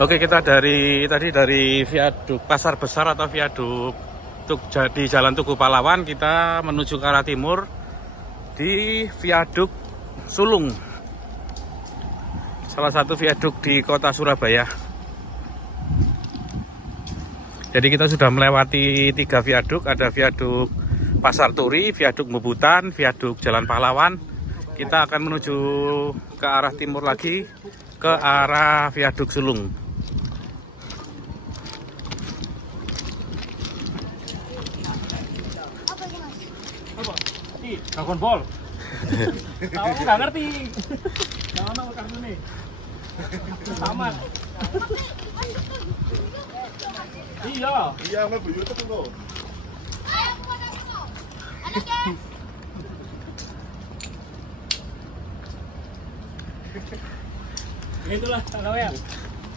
Oke, kita dari viaduk Pasar Besar atau viaduk di Jalan Tugu Pahlawan, kita menuju ke arah timur di viaduk Sulung, salah satu viaduk di kota Surabaya. Jadi kita sudah melewati 3 viaduk, ada viaduk Pasar Turi, viaduk Mubutan, viaduk Jalan Pahlawan. Kita akan menuju ke arah timur lagi, ke arah viaduk Sulung. Dragon Ball. Tahu nggak ngerti. Jangan nama kartu nih. Sama. Iya. Iya, nggak beli YouTube lo. Itulah namanya.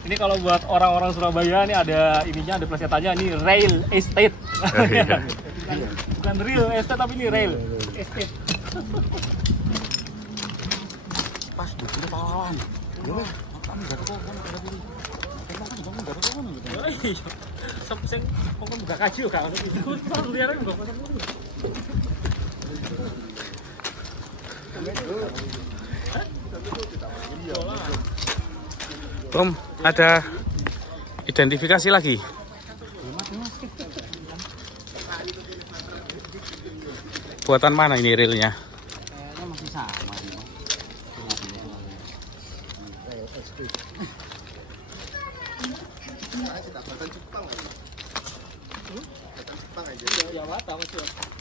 Ini kalau buat orang-orang Surabaya ini ada ininya, ada plesetannya, ini real estate. Bukan real estate tapi ini real estate. Pas di sini Pahlawan. Kamu enggak tahu kan ada dulu. Kamu enggak tahu kan gitu. Iya. Sing kok buka kaji yo gak ono itu. Baru liare enggak ketemu. Om, ada identifikasi lagi. Buatan mana ini realnya? Kayaknya masih sama sih, Mas.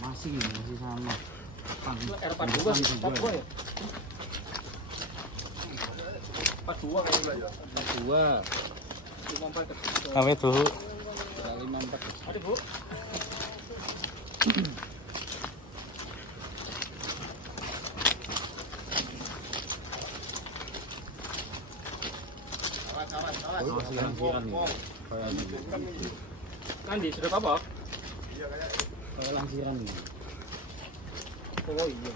Masih sama. R42 ya. 42 kayaknya. 2 54. Apa itu? 54. Ada, Bu. Nanti sudah apa? Kayak langsiran nih. Oh iya.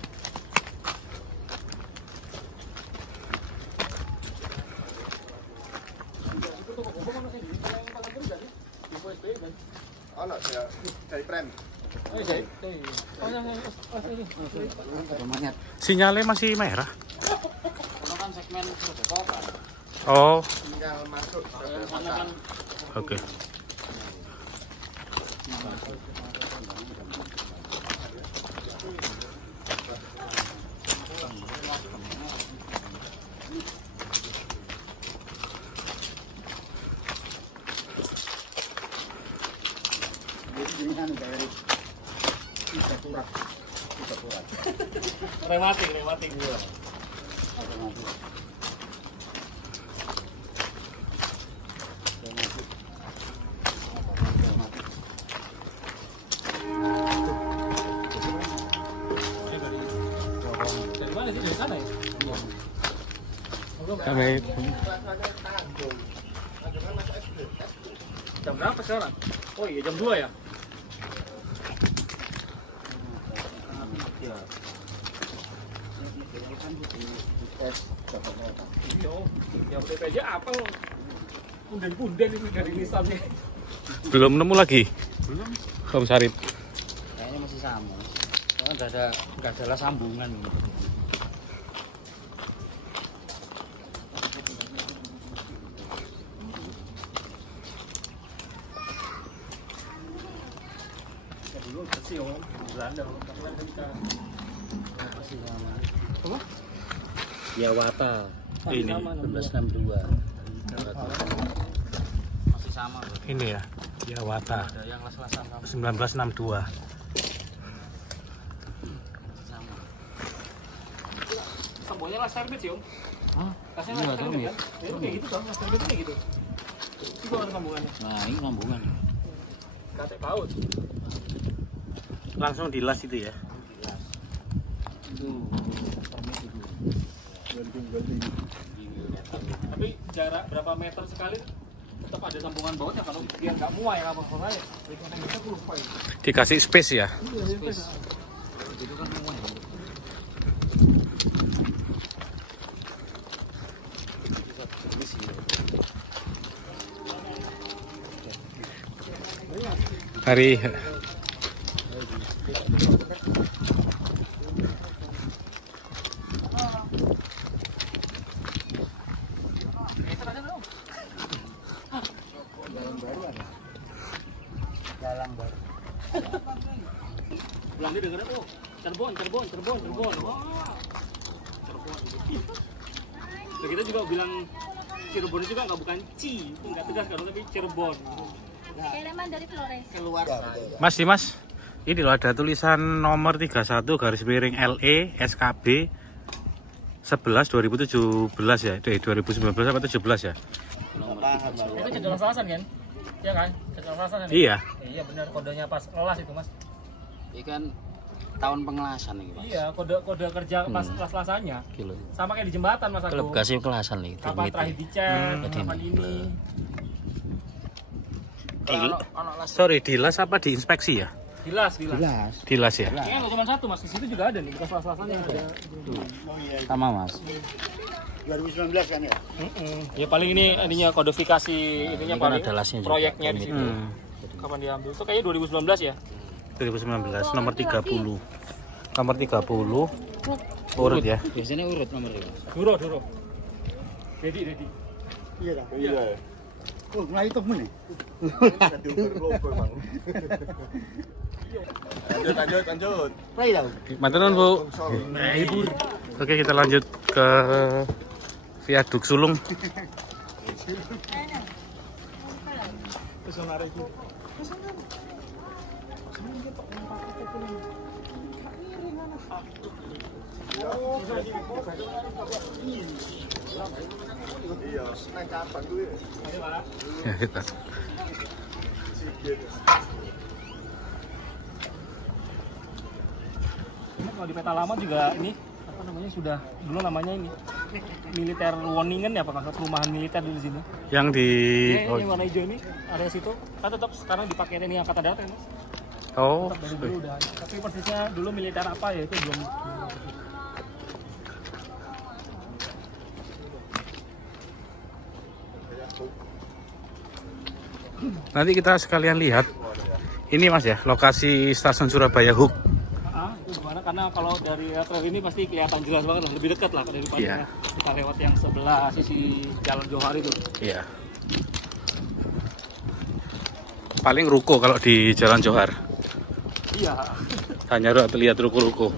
Anak saya dari prem. Sinyalnya masih merah. Karena kan segmen Depok kan. Oh, Tinggal masuk ke Sana kan oke. ini kan dari Rematik dulu. Dari mana sih, dari sana ya? Kami Jam berapa sekarang? Oh iya, jam 2 ya? Iya, yang BPJ apa lo? Punden-punden itu dari lisannya. belum nemu lagi. belum. Om Sarip. Kayaknya masih sama. Soalnya enggak ada sambungan gitu. Dulu bersih om, Belanda. Tapi kan kita Masih sama. apa? Yawata Ini 1962. Masih sama loh. ini ya, Yawata Ada yang les-lesan sama. 1962. Masih sama. Sambonya lah serbit sih om. Hah? Kasnya Iya, lah serbit serbit. kan? Ya, itu kayak gitu dong, serbit kayak gitu. Itu ada sambungannya. Nah, ini sambungan. Katek paut. Langsung dilas itu ya. Itu permis itu. Tapi jarak berapa meter sekali tetap ada sambungan bautnya kalau biar nggak muai apa ya. Kita lupa ya. Dikasih space ya. Space. Itu kan semua ya. Mari. Jalan baru. Pulang dia dengerin tuh. Cirebon. Wah. Cirebon. Nah, kita juga bilang Cirebon juga nggak bukan Ci, nggak tegas kan, tapi Cirebon. Kiriman dari Flores. Keluar. Mas Dimas, ini loh ada tulisan nomor 31 garis miring LE SKB 11 2017 ya. 2019 apa 17 ya? Itu jadwal Selasan kan? Iya kan? Jadwal Selasan kan? Iya. Iya benar, kodenya pas kelas itu Mas. Ini kan tahun pengelasan nih, Mas. Iya, kode kerja pas kelas-kelasannya. Kilo. Sama kayak di jembatan Mas Kalau aku. kasih kelasan nih. Kapan terakhir dicek, kapan ini. Sorry, dilas apa diinspeksi ya? Dilas. Dilas ya. Kayaknya nggak cuma satu Mas, di situ juga ada nih, bekas kelas-kelasannya ada. Sama, Mas. 2019 kan ya? Ya paling ininya kodifikasi ininya Ini kan paling ada lasnya juga, proyeknya di situ. Kapan diambil? Itu kayaknya 2019 ya? 2019 nomor 30. Nomor 30 urut ya. Biasanya urut nomor itu. Duro. Dedi. Iya dah. Iya. Oh, mulai itu nih. Lanjut. Play dah. Mantan Bu. Oke, kita lanjut ke viaduk sulung. Ya, kita. Ini kalau di peta lama juga ini apa namanya sudah dulu namanya ini militer Woningen ya, apa perumahan militer dulu di sini. Yang di Ini warna hijau ini area situ kan tetap sekarang dipakai ini angkatan darat ya Mas. Oh, Tetap dari dulu udah. Tapi persisnya dulu militer apa ya itu belum. nanti kita sekalian lihat. Ini Mas ya, lokasi stasiun Surabaya Hook. Itu gimana? Karena kalau dari trail ini pasti kelihatan jelas banget lah, lebih dekat lah daripada kita lewat yang sebelah sisi Jalan Johar itu. Iya. Paling ruko kalau di Jalan Johar. Iya. Hanya lihat ruko-ruko.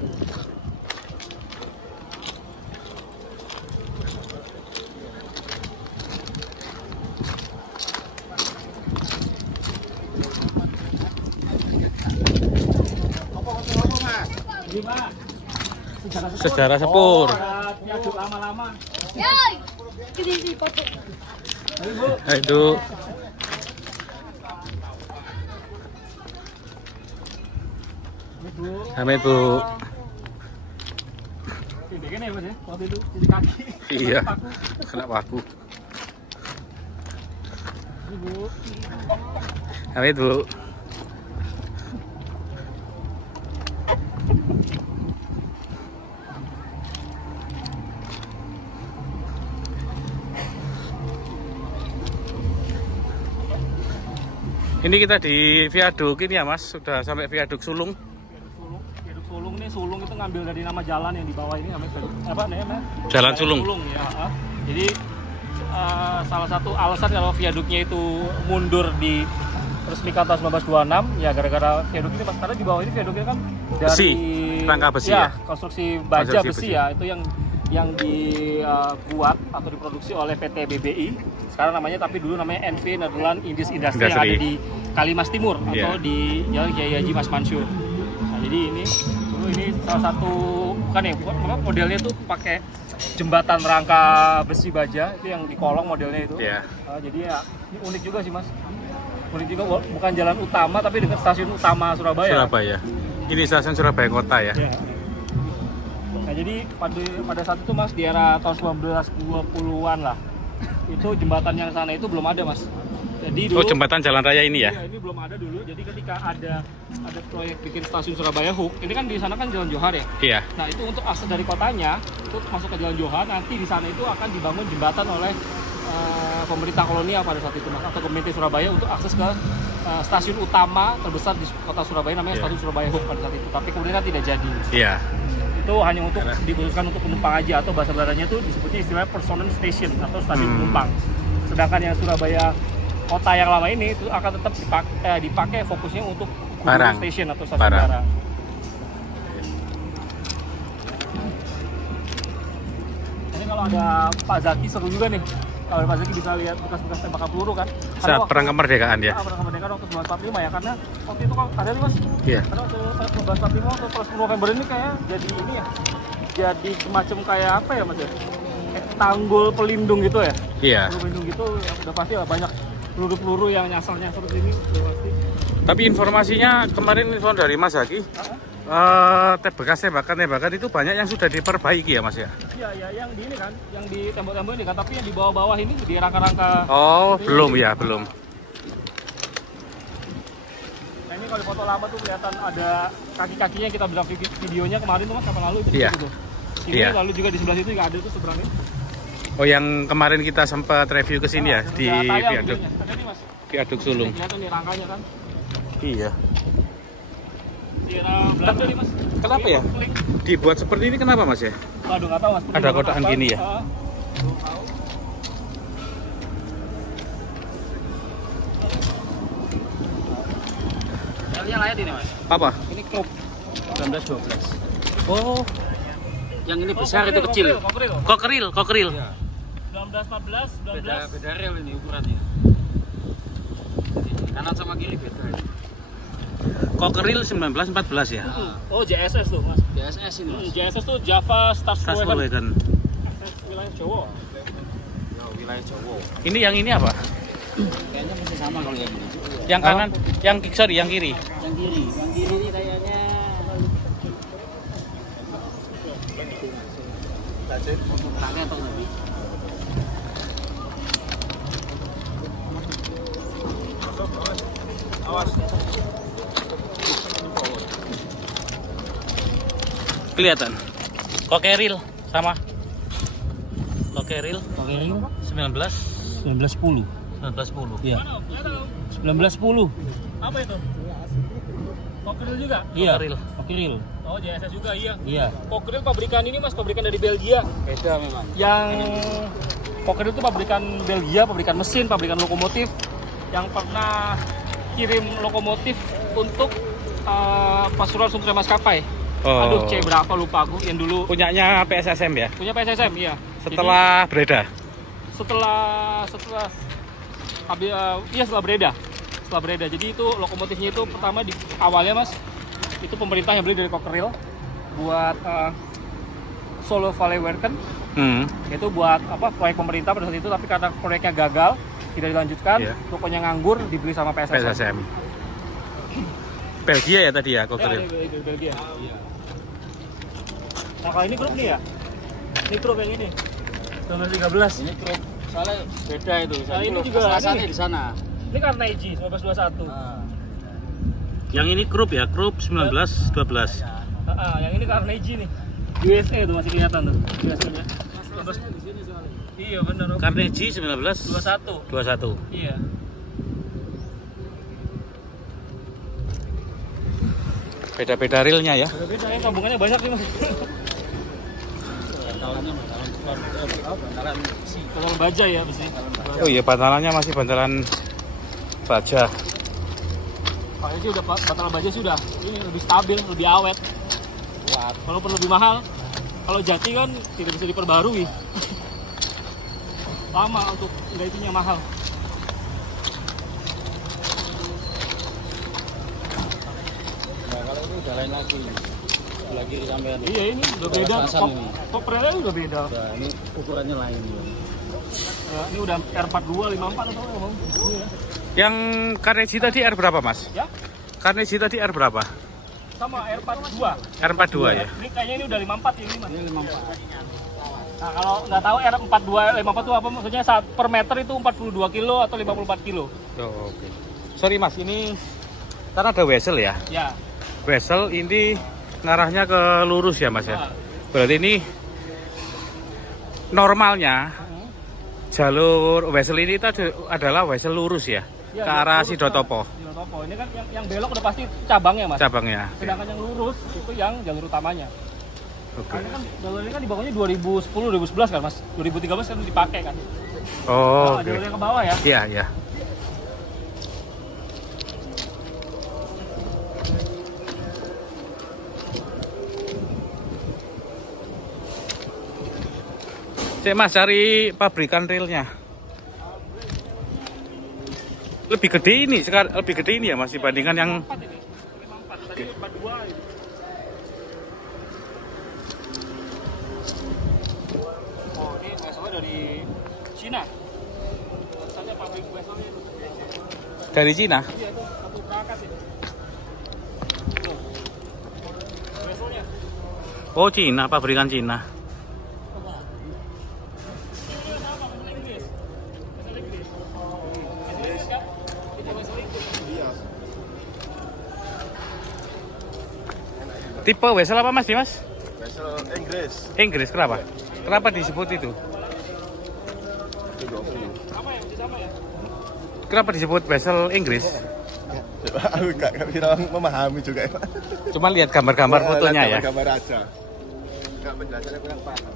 Ini Pak, Sejarah Sepur. Viaduk lama-lama. Yoi. Ini foto. Ayo Bu. Itu Ini Bu. Amit Bu. Ini kan ya Mas ya, waktu itu di kaki. Iya. Kena paku. Ini Bu. Amit Bu. Ini kita di viaduk ini ya Mas, sudah sampai viaduk Sulung. Viaduk Sulung nih, Sulung itu ngambil dari nama jalan yang di bawah ini namanya apa namanya? Jalan Sulung. Ya. Jadi salah satu alasan kalau viaduknya itu mundur di resmikan tahun 1926 ya gara-gara viaduk ini Mas, karena di bawah ini viaduknya kan dari Besi, rangka besi ya? Konstruksi baja Konstruksi besi besi. ya, itu yang dibuat atau diproduksi oleh PT BBI. Sekarang namanya, tapi dulu namanya NV Nederland Indische Industrie yang ada di Kalimas Timur atau di Jalan Kiai Haji Mas Mansur. Nah, jadi ini salah satu kan ya modelnya tuh pakai jembatan rangka besi baja itu yang di kolong modelnya itu. Iya. Jadi ya ini unik juga sih Mas. Unik juga, bukan jalan utama tapi dekat stasiun utama Surabaya. Surabaya. Ini stasiun Surabaya Kota ya. Ya. Nah jadi pada saat itu Mas di era tahun 1920-an lah, itu jembatan yang sana itu belum ada Mas. Jadi dulu, jembatan jalan raya ini ya? Iya, ini belum ada dulu. Jadi ketika ada proyek bikin stasiun Surabaya Hook, ini kan di sana kan Jalan Johar ya. Iya. Nah itu untuk akses dari kotanya, itu masuk ke Jalan Johar, nanti di sana itu akan dibangun jembatan oleh pemerintah kolonial pada saat itu Mas, atau pemerintah Surabaya untuk akses ke stasiun utama terbesar di kota Surabaya, namanya Stasiun Surabaya Hub pada saat itu, tapi kemudian kan tidak jadi. Iya. Itu hanya untuk dikhususkan untuk penumpang aja, atau bahasa Belandanya itu disebutnya istilah personal station atau stasiun penumpang. Sedangkan yang Surabaya kota yang lama ini itu akan tetap dipakai fokusnya untuk barang station atau stasiun barang. Ini kalau ada Pak Zaki seru juga nih. Kalau Pak Zaki bisa lihat bekas-bekas tembakan peluru kan. Saat perang kemerdekaan ya. Perang kemerdekaan waktu 1945 ya, karena waktu itu ada nih Mas. Iya. Karena waktu 1945 atau 10 November ini kayak jadi ini ya. Jadi semacam kayak apa ya Mas ya? Tanggul pelindung gitu ya. Iya. Pelindung gitu ya, udah pasti lah banyak peluru-peluru yang nyasar-nyasar sini udah pasti. Tapi informasinya kemarin info dari Mas Zaki, bekas tembakan itu banyak yang sudah diperbaiki ya Mas ya? Iya, yang di ini kan, yang di tembok-tembok ini kan, tapi yang di bawah-bawah ini di rangka-rangka. Oh, belum ya, belum. Nah ini kalau di foto lama tuh kelihatan ada kaki-kakinya yang kita bilang videonya kemarin tuh Mas, kapan lalu itu. Iya. Gitu. Ini lalu juga di sebelah situ juga ada tuh seberangnya. Oh, yang kemarin kita sempat review ke sini ya, di viaduk. Viaduk Sulung. Kelihatan nih rangkanya kan. Iya. Belanda nih Mas. Kenapa ya? Dibuat seperti ini kenapa Mas ya? Waduh, nggak tahu Mas. Ada kotakan gini ya? Belum tahu. Yang lain ini Mas. Apa? Ini Krupp 1912. Oh, Yang ini besar itu kecil. kokeril. Ya. 1914, 19. Beda rel ini ukurannya. Kanan sama kiri beda. Kokeril 1914 ya? Oh, JSS tuh Mas. JSS ini Mas. JSS tuh Java Stadswagen. Akses wilayah Jawa. Ya, wilayah Jawa. Ini yang ini apa? Kayaknya masih sama kalau yang ini. Yang kanan, yang kiri. Yang kiri ini kayaknya pakai atau nanti? Kelihatan. Kokeril sama. Kokeril 1910. 1910. Iya. 1910. Apa itu? Kokeril juga? Iya. Kokeril. Oh, JSS juga, iya. Iya. Kokeril pabrikan ini Mas, pabrikan dari Belgia. Beda memang. Yang Kokeril itu pabrikan Belgia, pabrikan mesin, pabrikan lokomotif yang pernah kirim lokomotif untuk pasuruan Sumpah Maskapai. Oh. Aduh, C berapa lupa aku yang dulu Punyanya PSSM ya? punya PSSM, iya. Setelah Breda. Setelah Breda. Setelah Breda. Jadi itu lokomotifnya itu pertama di awalnya Mas, itu pemerintah yang beli dari Kokeril buat Solo Valley Werken. Itu buat proyek pemerintah pada saat itu, tapi karena proyeknya gagal, tidak dilanjutkan, pokoknya nganggur, dibeli sama PSSM. Belgia ya tadi ya, Kokeril. Ya, Belgia. Iya. Nah, kalau ini Krupp nih ya. Ini Krupp yang ini. 1913. Ini Krupp. Soalnya beda itu. Nah, ini juga rasanya di sana. Ini Carnegie 1921. Yang ini Krupp ya, Krupp 1912. Yang ini Carnegie nih. USA tuh masih kelihatan tuh. USA-nya. Di sini soalnya. Iya, benar. Carnegie 1921. Iya. Beda-beda realnya ya. Beda ya, sambungannya banyak nih Mas. Bantalan baja ya di sini. Oh iya, bantalannya masih bantalan baja. Pak sih udah bantalan baja sudah. Ini lebih stabil, lebih awet. Wah, walaupun lebih mahal. Kalau jati kan tidak bisa diperbarui. Lama untuk itunya mahal. Nah, kalau ini udah lain lagi. Lagi sampean. Iya, ini udah beda. Top railnya udah beda. Nah, ini ukurannya lain. Ya, ini udah R42, 54 atau apa? Iya. Yang Carnegie tadi R berapa Mas? Ya? Carnegie tadi R berapa? Sama R42. R42 ya? Ini kayaknya ini udah 54 ini Mas. Ini 54. Nah, kalau nggak tahu R42, 54 itu apa maksudnya, per meter itu 42 kilo atau 54 kilo. Oh, oke. Sorry Mas, ini karena ada wesel ya? Ya. Wesel ini ngarahnya ke lurus ya Mas ya? Berarti ini normalnya jalur wesel ini adalah wesel lurus ya? Ya, ke arah lurus Sidotopo. Sidotopo. Ini kan yang belok udah pasti cabangnya, Mas. Cabangnya. Sedangkan yang lurus itu yang jalur utamanya. Oke. Ini kan jalur ini kan dibangunnya 2010 2011 kan, Mas. 2013 kan dipakai kan. Oh, Nah, oke. jalur yang ke bawah ya. Iya, iya. Cek Mas, cari pabrikan relnya. Lebih gede ini, sekarang lebih gede ini ya Mas dibandingkan yang 54 ini. 54 tadi 42 itu. Oh, ini weselnya dari Cina. Misalnya pabrik weselnya itu. dari Cina. Iya, itu satu perangkat ini. Tuh. Weselnya. Oh, Cina, pabrikan Cina. Tipe wesel apa Mas? Wesel Inggris. Inggris, kenapa? Kenapa disebut itu? Kenapa disebut wesel Inggris? Aku nggak bisa memahami juga. Cuma lihat gambar-gambar fotonya ya. Gambar aja. Nggak, penjelasannya kurang paham.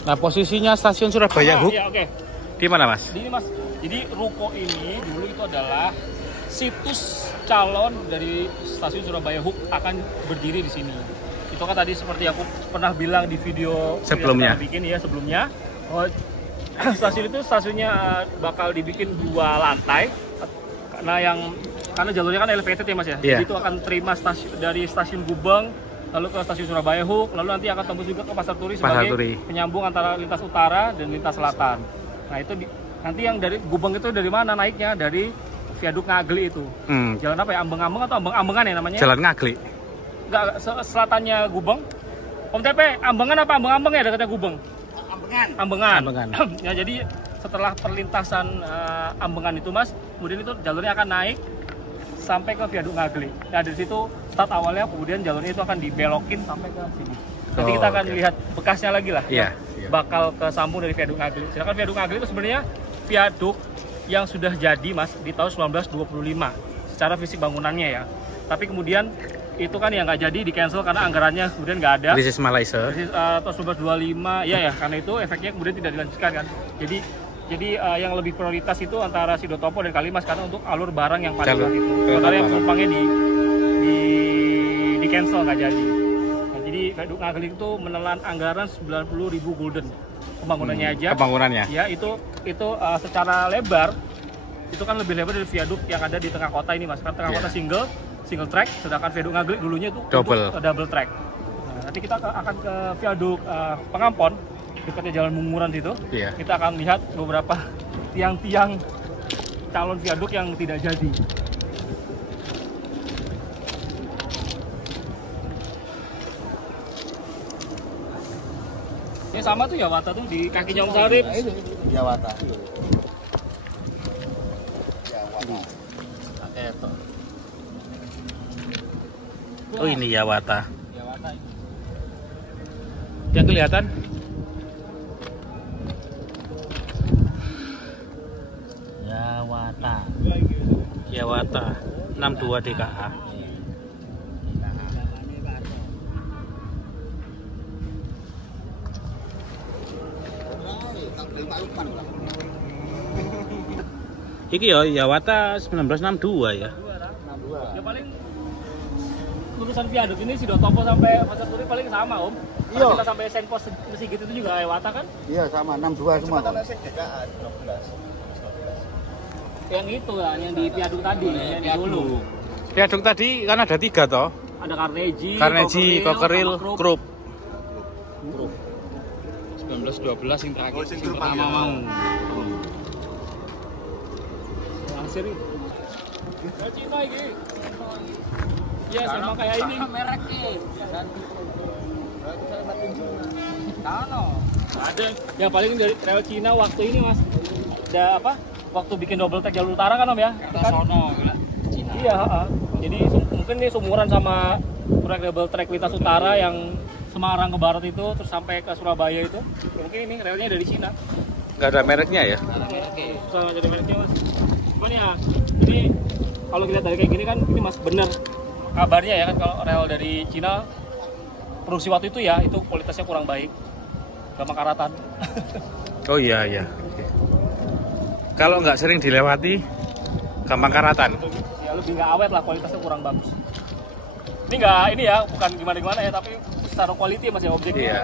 Nah, posisinya stasiun Surabaya Hook Iya, oke. di mana Mas? Jadi Mas, jadi ruko ini dulu itu adalah situs calon dari stasiun Surabaya Hook akan berdiri di sini. Itu kan tadi seperti aku pernah bilang di video Sebelumnya. yang kita bikin ya sebelumnya. Oh, stasiun itu stasiunnya bakal dibikin 2 lantai. Karena jalurnya kan elevated ya Mas ya. Iya. Jadi itu akan terima dari stasiun Gubeng lalu ke stasiun Surabaya Hook, lalu nanti akan tembus juga ke Pasar Turi sebagai penyambung antara lintas utara dan lintas selatan. Nah itu nanti yang dari Gubeng itu dari mana naiknya? Dari Viaduk Ngagli itu. Jalan apa ya? Ambeng-ambeng atau ambeng-ambengan ya namanya? Jalan Ngagli. Enggak, selatannya Gubeng. Om Tepe, ambengan apa ambeng-ambeng ya dekatnya Gubeng? Ambengan. Ya jadi setelah perlintasan ambengan itu Mas, kemudian itu jalurnya akan naik sampai ke Viaduk Ngagli. Nah dari situ start awalnya, kemudian jalurnya itu akan dibelokin sampai ke sini. Nanti kita akan lihat bekasnya lagi lah. Iya. Bakal kesambung dari Viaduk Ngagli. Sedangkan Viaduk Ngagli itu sebenarnya viaduk yang sudah jadi Mas di tahun 1925 secara fisik bangunannya ya. Tapi kemudian itu kan yang nggak jadi di cancel karena anggarannya kemudian nggak ada. Krisis Malaysia. Krisis tahun 1925 ya karena itu efeknya kemudian tidak dilanjutkan kan. Jadi yang lebih prioritas itu antara Sidotopo dan Kalimas karena untuk alur barang yang pada saat itu. Sementara yang penumpangnya di cancel nggak jadi. Nah, jadi Viaduk Ngagli itu menelan anggaran 90.000 gulden pembangunannya aja. Pembangunannya. Ya itu secara lebar itu kan lebih lebar dari viaduk yang ada di tengah kota ini Mas. Karena tengah kota single track, sedangkan Viaduk Ngagli dulunya itu double track. Nah, nanti kita akan ke Viaduk Pengampon dekatnya Jalan Munguran situ. Iya. Kita akan lihat beberapa tiang-tiang calon viaduk yang tidak jadi. Ini sama tuh Yawata tuh di kakinya Om Sarip. Yawata. Oh ini Yawata. Yawata itu. Yang kelihatan? Yawata 62 DKA. Iki ya Yawata 1962 ya. Ya paling lulusan viaduk ini Sidotopo sampai Pasar Turi paling sama Om. Kalau kita sampai Senpos Mesigit itu juga Yawata kan? Iya sama 62 semua. Yang itu lah, yang di viaduk tadi, yang di dulu. Viaduk tadi kan ada 3 toh. Ada Carnegie, Cockerill, Krupp. 1912 yang terakhir, yang pertama mau. Langsir ini. Cina ini. Iya sama kayak ini. Mereknya. Ada. Ya paling dari trail Cina waktu ini Mas. Ada apa? waktu bikin double track jalur utara kan Om ya? Kita sono Cina. Iya, jadi mungkin ini sumuran sama proyek double track lintas utara yang Semarang ke barat itu terus sampai ke Surabaya itu. Ya, mungkin ini relnya dari Cina. Nggak ada mereknya ya? Susah jadi mereknya Mas. Cuman ya, ini kalau kita dari kayak gini kan ini Mas bener kabarnya ya kan kalau rel dari Cina produksi waktu itu ya itu kualitasnya kurang baik. Gampang karatan. Oh iya iya. Oke. Kalau nggak sering dilewati, gampang karatan. Ya lebih nggak awet lah, kualitasnya kurang bagus. Ini nggak ini ya, bukan gimana-gimana ya, tapi secara quality masih objeknya. Iya.